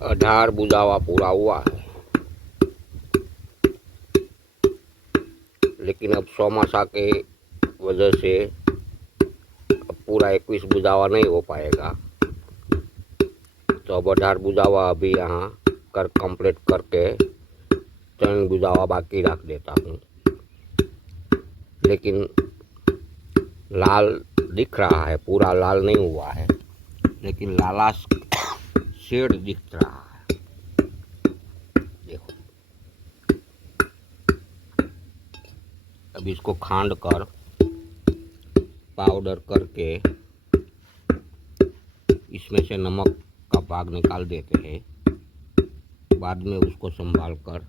18 बुझावा पूरा हुआ है, लेकिन अब चौमासा के वजह से अब पूरा 21 बुझावा नहीं हो पाएगा। तो अब 18 बुझावा अभी यहाँ कर कंप्लीट करके 3 बुझावा बाकी रख देता हूँ। लेकिन लाल दिख रहा है, पूरा लाल नहीं हुआ है, लेकिन लाला शेड दिख रहा है। देखो, अब इसको खांड कर पाउडर करके इसमें से नमक का भाग निकाल देते हैं। बाद में उसको संभाल कर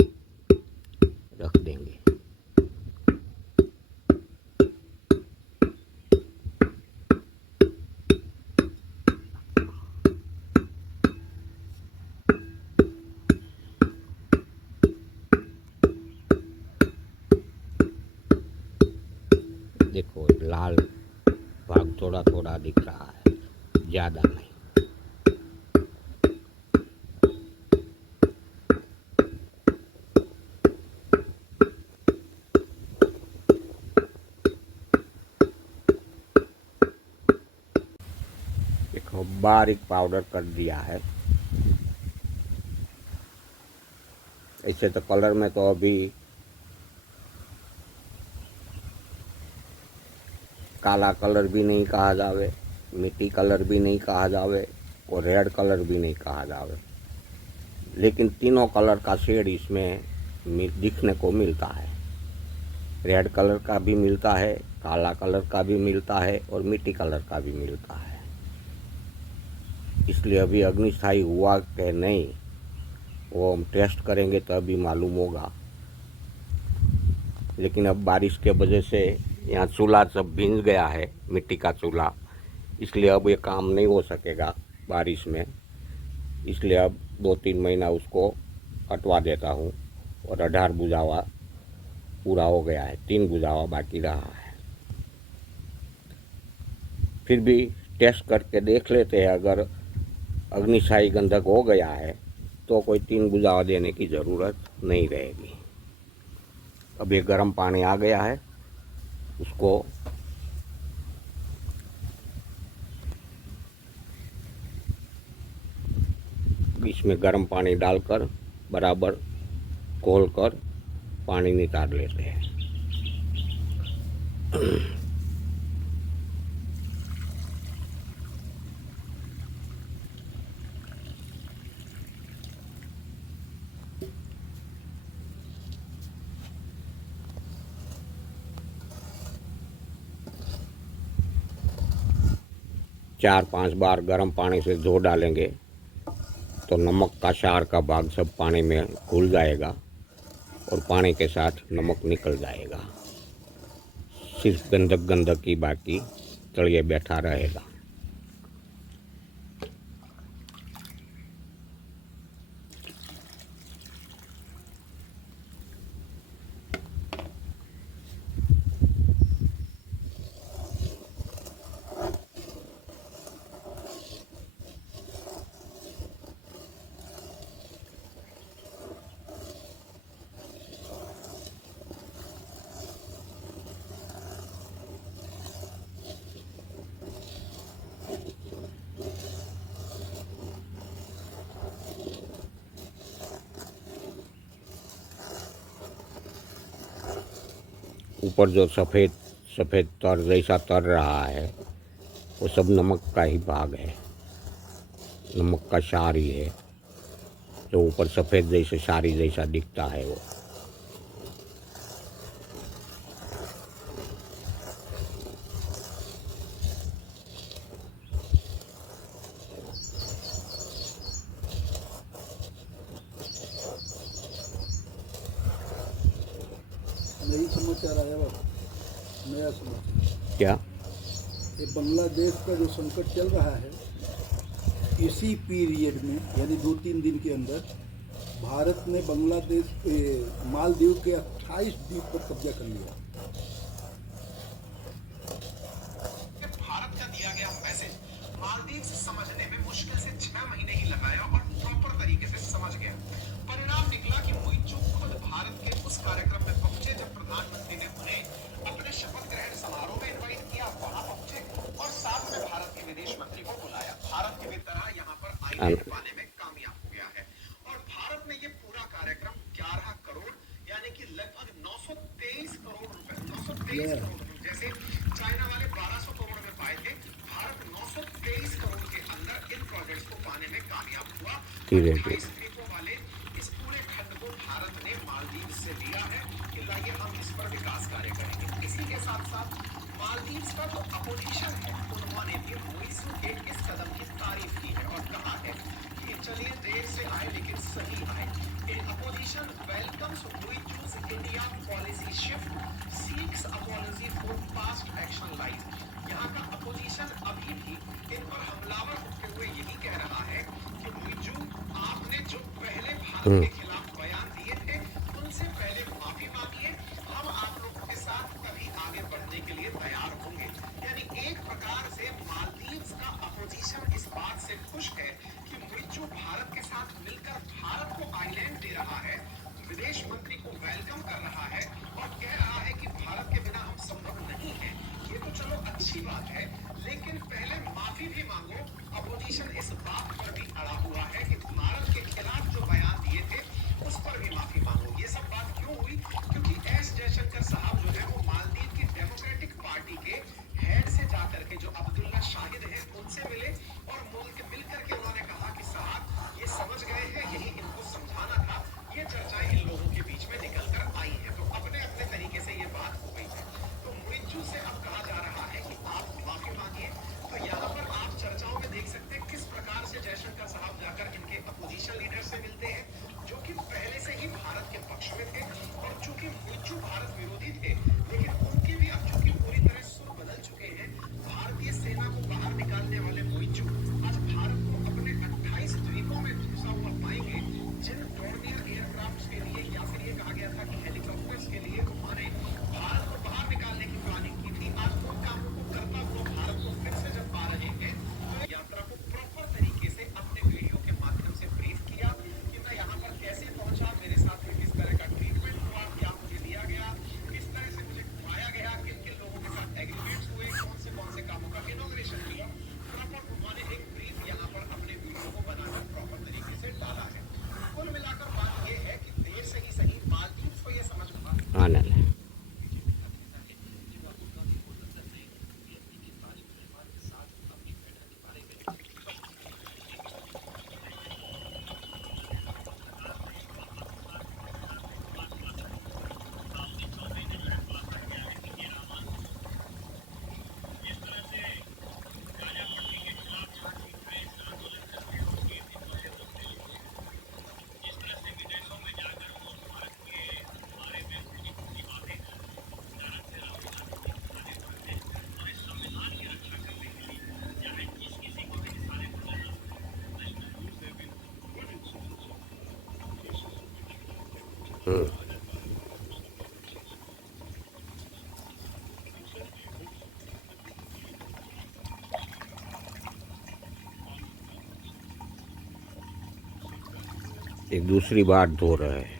रख देंगे। देखो, लाल भाग थोड़ा थोड़ा दिख रहा है, ज़्यादा नहीं। देखो, बारीक पाउडर कर दिया है। ऐसे तो कलर में तो अभी काला कलर भी नहीं कहा जावे, मिट्टी कलर भी नहीं कहा जावे और रेड कलर भी नहीं कहा जावे, लेकिन तीनों कलर का शेड इसमें दिखने को मिलता है। रेड कलर का भी मिलता है, काला कलर का भी मिलता है और मिट्टी कलर का भी मिलता है। इसलिए अभी अग्निस्थायी हुआ कि नहीं वो हम टेस्ट करेंगे तभी मालूम होगा। लेकिन अब बारिश के वजह से यहाँ चूल्हा सब भींग गया है, मिट्टी का चूल्हा, इसलिए अब ये काम नहीं हो सकेगा बारिश में। इसलिए अब 2-3 महीना उसको हटवा देता हूँ और 18 बुझावा पूरा हो गया है, 3 बुझावा बाकी रहा है। फिर भी टेस्ट करके देख लेते हैं, अगर अग्निशाई गंधक हो गया है तो कोई 3 बुझावा देने की ज़रूरत नहीं रहेगी। अब ये गर्म पानी आ गया है, उसको इसमें गर्म पानी डालकर बराबर घोल कर पानी निकाल लेते हैं। 4-5 बार गर्म पानी से धो डालेंगे तो नमक का क्षार का भाग सब पानी में घुल जाएगा और पानी के साथ नमक निकल जाएगा। सिर्फ गंधक की बाकी तलिए बैठा रहेगा। ऊपर जो सफ़ेद सफ़ेद तर जैसा तर रहा है वो सब नमक का ही भाग है, नमक का क्षार ही है। जो ऊपर सफ़ेद जैसे शारी जैसा दिखता है वो। नई समाचार आया हुआ, नया समाचार। क्या? ये बांग्लादेश का जो संकट चल रहा है, इसी पीरियड में यानी 2-3 दिन के अंदर भारत ने बांग्लादेश मालदीव के 28 द्वीप पर कब्जा कर लिया। भारत का दिया गया मैसेज मालदीव से समझने में मुश्किल से 6 महीने ही लगाया और प्रॉपर तरीके विदेश मंत्री को बुलाया। भारत की भी तरह यहाँ पर आईलैंड पाने में कामयाब हो गया है और भारत में ये पूरा कार्यक्रम 11 करोड़ यानी कि लगभग 923 करोड़ रुपए 923 करोड़ जैसे चाइना वाले 1200 करोड़ में पाए थे, भारत 923 करोड़ के अंदर इन प्रोजेक्ट्स को पाने में कामयाब हुआ। 28 द्वीपों वाले इस पूरे खंड को भारत ने मालदीव से लिया है कि लाइए हम इस पर विकास कार्य करेंगे। इसी के साथ साथ मालदीव का जो अपोजिशन है उन्होंने भी मोइसू के इस कदम की तारीफ की है और कहा है कि चलिए देर से आए लेकिन सही आए। Opposition welcomes Moichu's India policy shift, seeks apology for past action lies. यहाँ का अपोजिशन अभी भी इन पर हमलावर होते हुए यही कह रहा है कि मोइचू आपने जो पहले भारत के खिलाफ बयान दिए थे उनसे पहले माफी मांगिए, हम आप लोगों के साथ कभी आगे बढ़ने के लिए तैयार होंगे। यानी एक प्रकार से मालदीव्स का अपोजिशन इस बात से खुश है कि मोइचू भारत के साथ मिलकर भारत को आइलैंड दे रहा है, विदेश मंत्री को वेलकम कर रहा है और कह रहा है कि भारत के बिना हम संभव नहीं है। ये तो चलो अच्छी बात है, लेकिन पहले माफी भी मांगो। अपोजिशन इस बात पर भी अड़ा हुआ है कि भारत के खिलाफ जो बयान दिए थे उस पर भी माफी मांगो। ये सब बात क्यों हुई? क्योंकि एस जयशंकर साहब जो है वो मालदीव की डेमोक्रेटिक पार्टी के हेड से जाकर के जो अब्दुल्ला शाहिद है उनसे मिले और मिलकर के उन्होंने कहा कि साहब ये समझ गए हैं, यही इनको समझाना था। ये चर्चाएं इन लोगों के बीच में निकल कर आई है, तो अपने अपने तरीके से ये बात हो गई है। तो मोइचू से अब कहा जा रहा है कि आप माफी मांगिए। तो यहाँ पर आप चर्चाओं में देख सकते हैं किस प्रकार से जयशंकर साहब जाकर इनके अपोजिशन लीडर से मिलते हैं जो कि पहले से ही भारत के पक्ष में थे और चूंकि मोइचू भारत विरोधी थे, लेकिन उनके भी अब चूंकि पूरी तरह सुर बदल चुके हैं। भारतीय सेना को बाहर निकालने वाले मोइचू आज भारत को अपने 28 द्वीपों में घुसा हुआ पाएंगे, जिन डॉर्नियर एयरक्राफ्ट के लिए या फिर ये कहा गया था कि हेलीकॉप्टर्स के लिए उन्होंने भारत को बाहर निकालने की प्लानिंग की थी। आज उन कामों को करता हुआ भारत को फिर से जब पा रहे हैं तो यात्रा को प्रॉपर तरीके से अपने वीडियो के माध्यम से ब्रीफ किया कि मैं यहाँ पर कैसे पहुंचा, मेरे साथ में किस तरह का ट्रीटमेंट हुआ, क्या मुझे दिया गया, किस तरह से मुझे घुमाया गया, किन किन लोगों के साथ एग्रीमेंट्स हुए, कौन से कामों का इनॉग्रेशन किया। प्रॉपर उन्होंने एक ब्रीफ यहाँ पर अपने वीडियो को बनाकर प्रॉपर तरीके से डाला है। कुल मिलाकर बात यह है कि देर से ही सही मालदीव को यह समझ में आने लगे। ये दूसरी बार धो रहे हैं।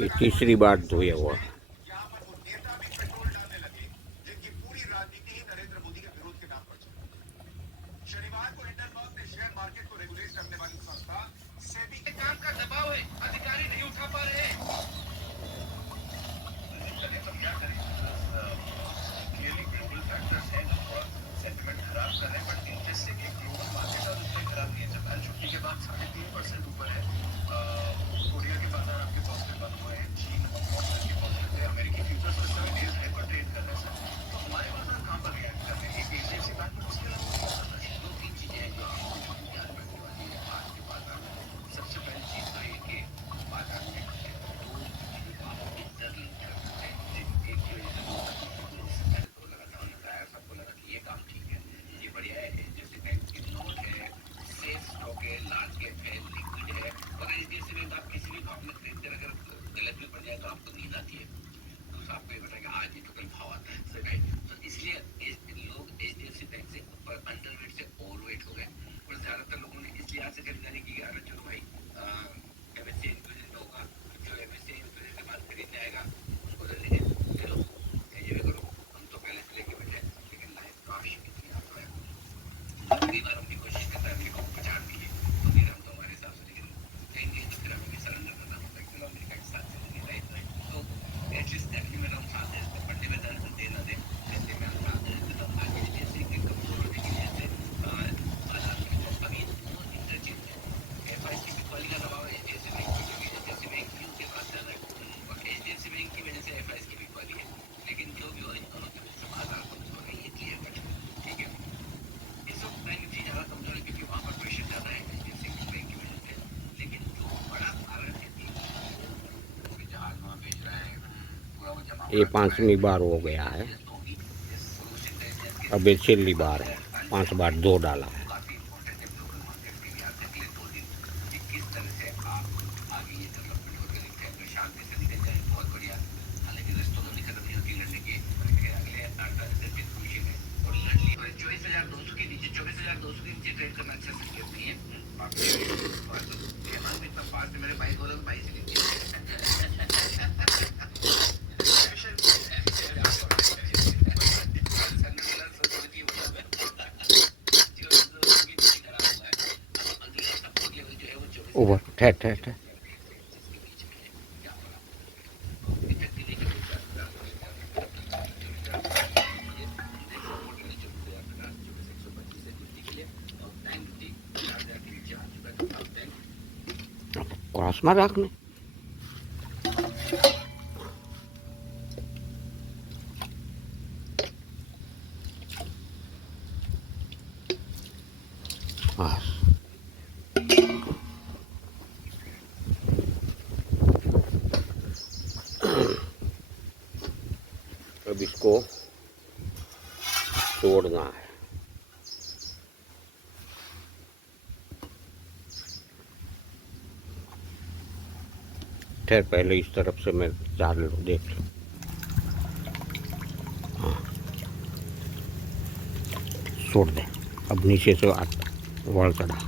ये तीसरी बार धोए हुआ। यहाँ पर वो नेता भी पेट्रोल डालने लगे जिनकी पूरी राजनीति ही नरेंद्र मोदी के विरोध के नाम पर चली। शनिवार को हिंडनबर्ग ने शेयर मार्केट को रेगुलेट करने वाली संस्था सेबी के काम का दबाव है, अधिकारी नहीं उठा पा रहे हैं। तो क्या करें? क्लियरली ग्लोबल फैक्टर्स हैं जो थोड़ा सेंटिमेंट खराब कर रहे हैं, बट इंटरेस्ट है कि ग्लोबल मार्केट आज उतने खराब नहीं है। जापान छुट्टी के बाद 3.5% ऊपर है। कोरिया के बाजार आपके पॉजिटिव बंद हुए हैं, चीन हांगकांग के पॉजिटिव है, अमेरिकी फ्यूचर्स तो इस समय डेज हाइपर ट्रेड कर रहे हैं सर। तो हमारे बाजार कहाँ पर रिएक्ट कर रहे हैं? एक एचडीएफसी बैंक में उसके अलावा क्या कर रहे हैं? दो तीन चीजें हैं जो आपको ध्यान रखने वाली है आज के बाजार में। सबसे पहली चीज तो ये कि बाजार में दो चीजों को आप इंटरलिंक कर सकते हैं। एक की वजह से दो से पहले तो लगा था, सबको लगा कि ये काम ठीक है, ये बढ़िया है। एचडीएफसी बैंक की नोट है, सेफ स्टॉक है, लार्ज कैप है, लिक्विड है। और एचडीएफसी बैंक आप किसी भी भाव में खरीदते हैं, अगर गलत भी पड़ जाए तो आपको नींद आती है। दूसरा आपको ये पता है कि आज ही तो कल भाव आता है, राइट? तो इसलिए लोग एचडीएफसी बैंक से ऊपर अंडरवेट से ओवरवेट हो गए। और ज्यादातर लोगों ने इस लिहाज से खरीदारी की कि अरे चलो भाई एमएससी इंक्लूडेड होगा, जो एमएससी इंक्लूडेड के बाद खरीदने आएगा उसको ले लेंगे, चलो ये भी करो, हम तो पहले से लेके बैठे। लेकिन लाइफ काश इतनी आता है, कई बार हम भी कोशिश करते हैं अमेरिका को पहचान भी है तो फिर हम तो हमारे हिसाब से, लेकिन कहीं नहीं तो फिर हमें भी सरेंडर करना होता है कि चलो अमेरिका के साथ चलेंगे, राइट? तो एटलीस्ट देखने में हम साथ हैं, इसको पढ़ने में दर्द दे ना दे, कहते में हम साथ हैं। तो आगे जैसे कि कमजोर होने की वजह से बाजार में तो अभी दोनों इंटरचेंज है। एफआईसी बिकवाली का दबाव एचडीएफसी बैंक पर, क्योंकि एचडीएफसी बैंक ही उनके पास ज्यादा है और एचडीएफसी बैंक की वजह से एफआईसी की बिकवाली है। लेकिन जो भी हो, इन दोनों की वजह से बाजार कमजोर है, ये क्लियर कट है, ठीक है? इस वक्त बैंक निफ्टी ज्यादा कमजोर है क्योंकि वहां पर प्रेशर ज्यादा है एचडीएफसी बैंक की वजह से। लेकिन जो बड़ा कारण है कि जहाज वहां भेज रहा है, पूरा वो जमा ये पांचवी बार हो गया है। अब ये छेली बार है, 5 बार 2 डाला है। काफी इंपॉर्टेंट है ग्लोबल मार्केट के लिए। अगले 2 दिन कि किस तरह से आप आगे ये डेवलपमेंट होते दिखते हैं। अगर शांति से निकल जाए बहुत बढ़िया, हालांकि रिश्तों तो भी खत्म नहीं होती लड़ने के, अगले 8 दिन की खुशी है। और लड़ली 24,200 के नीचे, 24,200 के नीचे ट्रेड करना अच्छा संकेत नहीं है। इतना फास्ट मेरे भाई बोला तो भाई से ऊपर ठहर ठहर ठहर। पास में रखने अब इसको तोड़ना है। ठहर, पहले इस तरफ से मैं झाड़ लो, देख लो। हाँ, छोड़ दे। अब नीचे से वॉल चढ़ा।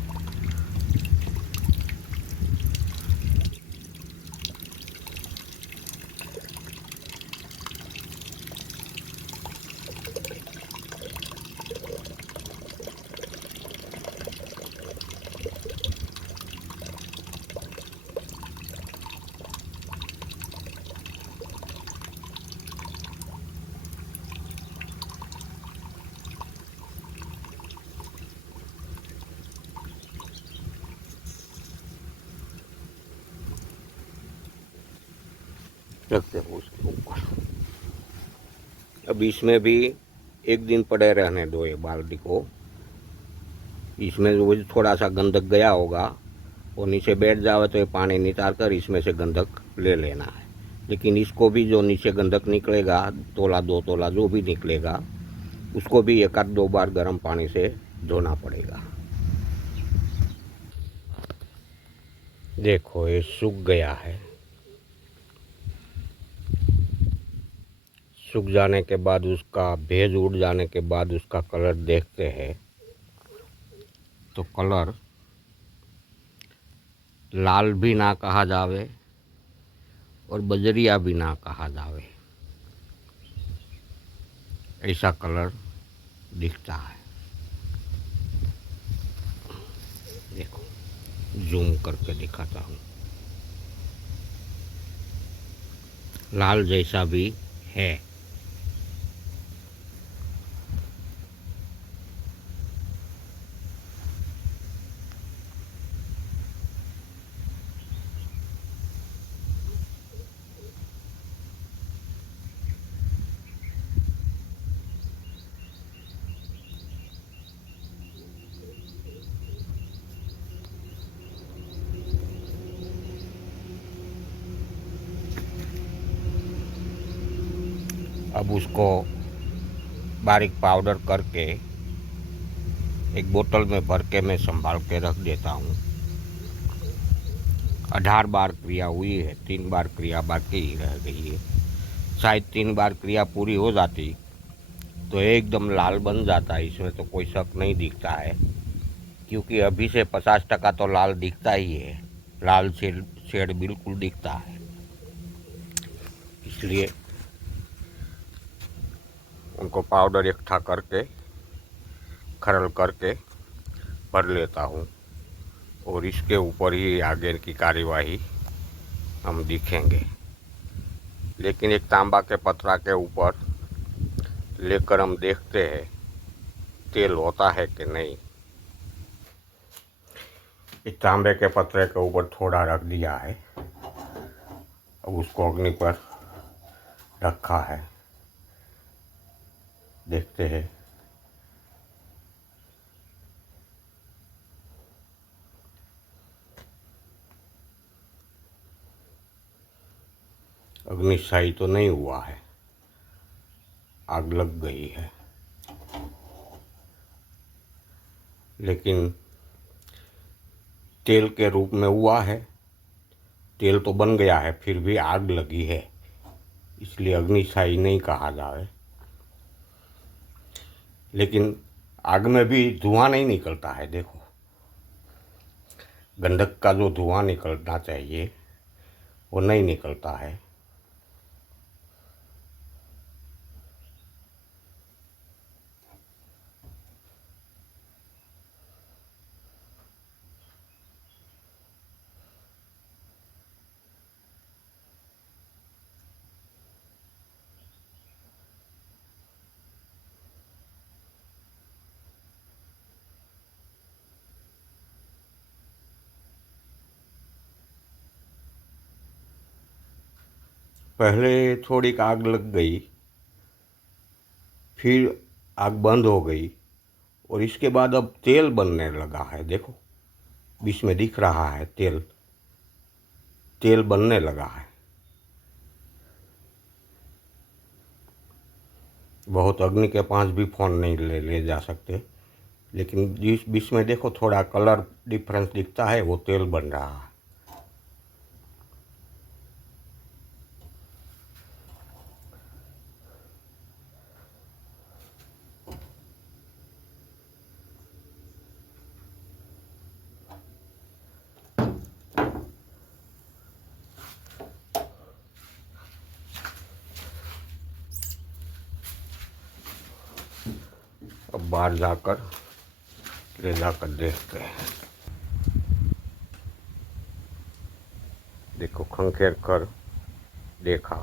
रखते हो उसके ऊपर। अब इसमें भी 1 दिन पड़े रहने दो ये बाल्टी को। इसमें वो थोड़ा सा गंधक गया होगा, वो नीचे बैठ जावे तो ये पानी नितार कर इसमें से गंधक ले लेना है। लेकिन इसको भी जो नीचे गंधक निकलेगा, तोला 2 तोला जो भी निकलेगा, उसको भी 1-2 बार गर्म पानी से धोना पड़ेगा। देखो ये सूख गया है। सूख जाने के बाद, उसका भेज उड़ जाने के बाद उसका कलर देखते हैं तो कलर लाल भी ना कहा जावे और बजरिया भी ना कहा जावे, ऐसा कलर दिखता है। देखो जूम करके दिखाता हूँ, लाल जैसा भी है। अब उसको बारीक पाउडर करके एक बोतल में भर के मैं संभाल के रख देता हूँ। 18 बार क्रिया हुई है, 3 बार क्रिया बाकी ही रह गई है। शायद 3 बार क्रिया पूरी हो जाती तो एकदम लाल बन जाता है, इसमें तो कोई शक नहीं दिखता है, क्योंकि अभी से 50% तो लाल दिखता ही है, लाल शेड बिल्कुल दिखता है। इसलिए उनको पाउडर इकट्ठा करके खरल करके भर लेता हूँ, और इसके ऊपर ही आगे की कार्यवाही हम दिखेंगे। लेकिन एक तांबा के पतरा के ऊपर लेकर हम देखते हैं तेल होता है कि नहीं। इस तांबे के पतरे के ऊपर थोड़ा रख दिया है, अब उसको अग्नि पर रखा है, देखते हैं। अग्निशाई तो नहीं हुआ है, आग लग गई है, लेकिन तेल के रूप में हुआ है। तेल तो बन गया है, फिर भी आग लगी है, इसलिए अग्निशाई नहीं कहा जाए। लेकिन आग में भी धुआं नहीं निकलता है। देखो, गंधक का जो धुआं निकलना चाहिए वो नहीं निकलता है। पहले थोड़ी आग लग गई, फिर आग बंद हो गई, और इसके बाद अब तेल बनने लगा है। देखो, बीच में दिख रहा है तेल, तेल बनने लगा है। बहुत अग्नि के पास भी फ़ोन नहीं ले जा सकते, लेकिन जिस बीच में देखो थोड़ा कलर डिफरेंस दिखता है, वो तेल बन रहा है। अब बाहर जाकर ले जाकर देखते हैं। देखो, खंखेर कर देखा